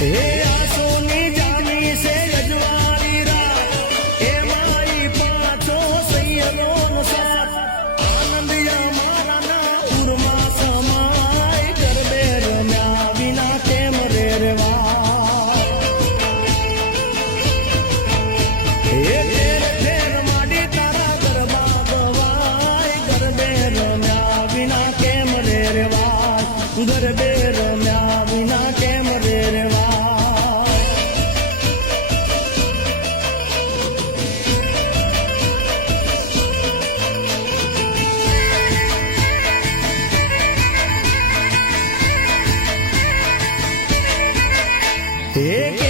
હે આસોની જાની છે અજવાળી રાત એ મારી પાછો સૈયદોનો સાથ આનંદિયા મારાના ઉરમાં સમાય ગરબે રમ્યા વિના કેમ રેરવા હે ઠેર ઠેર માડી તારા ગરબા ગવાય ગરબે રમ્યા વિના કેમ રેરવા ગરબે રમ્યા વિના કેમ રેરવા એક